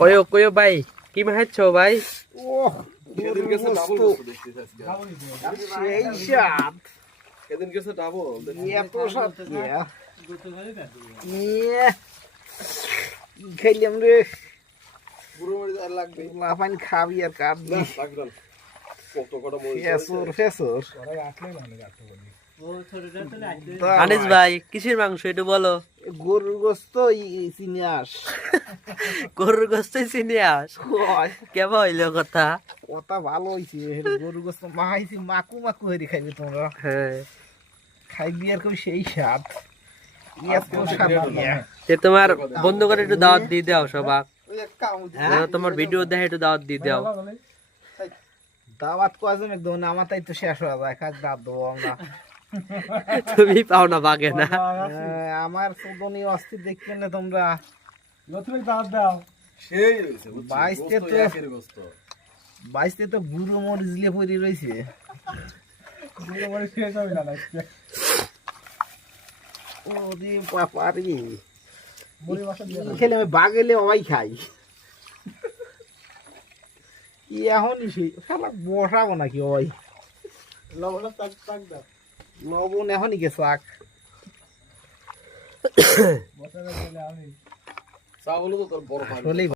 কয়ো কয়ো ভাই কি মাহাচ্ছ ভাই? খাইলাম রে পানি খাবি আর কাটবি আনিস ভাই কিসের মাংস একটু বলো? গরুর গোস্ত চিনিয়াস গরুর গোস্তই চিনি আস কেবা হইলো কথা? কথা ভালো হয়েছে গরুর গোস্ত মাখাইছি মাকু মাকু হয়ে খাইবে তোমরা। হ্যাঁ খাইবি আর কই সেই স্বাদ তোমার বন্ধু করে একটু দাওয়াত দিয়ে দাও সবাক, তোমার ভিডিও দেখে একটু দাওয়াত দিয়ে দাও। দাওয়াত কয়জন একদম আমার তাই তো শেষ হয়ে যায় কাজ দাঁত দেবো আমরা। তুমি পাও না বাগে না আমার চোদনী অস্থির দেখবে না তোমরা বাইশতে তো গুঁড়ো মরিচ দিয়ে পড়ে রয়েছে। খেলে আমি বাগেলে ওই খাই এখনই সেই বসাবো নাকি ওই লবণ এখনই গে শাক চা হলো তো তোর বড়